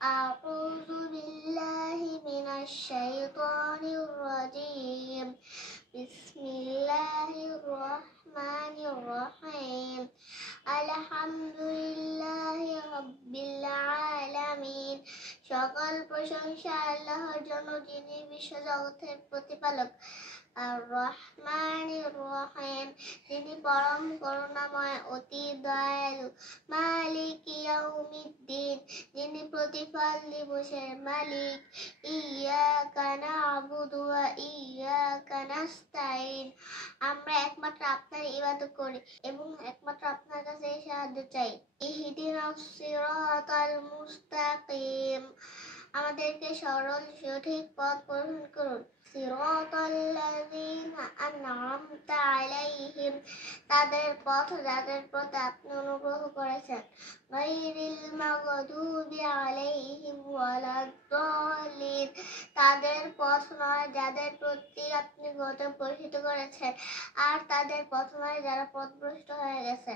أعوذ بالله من الشيطان الرجيم بسم الله الرحمن الرحيم الحمد لله رب العالمين সকল প্রশংসা আল্লাহর জন্য যিনি বিশ্বজগতের প্রতিপালক আর রহমানির রহিম যিনি পরম করুণাময় অতি দয়ালু মালিক ইয়াউমিদ্দিন যিনি প্রতিফল দিবসের মালিক ইয়াকা না'বুদু ওয়া ইয়াকা নাস্তাইন আমরা একমাত্র আপনার ইবাদত করি এবং একমাত্র আপনার কাছে সাহায্য চাই ইহদিনাস সিরাতাল মুস্তাকিম আমাদেরকে সরল সঠিক পথ প্রদর্শন করুন সিরাতাল্লাযীনা আন'আমতা আলাইহিম তাদের পথ যাদের প্রতি আপনি অনুগ্রহ করেছেন গায়রিল মাগদুবি আলাইহিম ওয়ালাদ-দাল্লিন তাদের পথ নয় যাদের প্রতি আপনি গজব বর্ষিত করেছেন আর তাদের পথ নয় যারা পথভ্রষ্ট হয়ে গেছে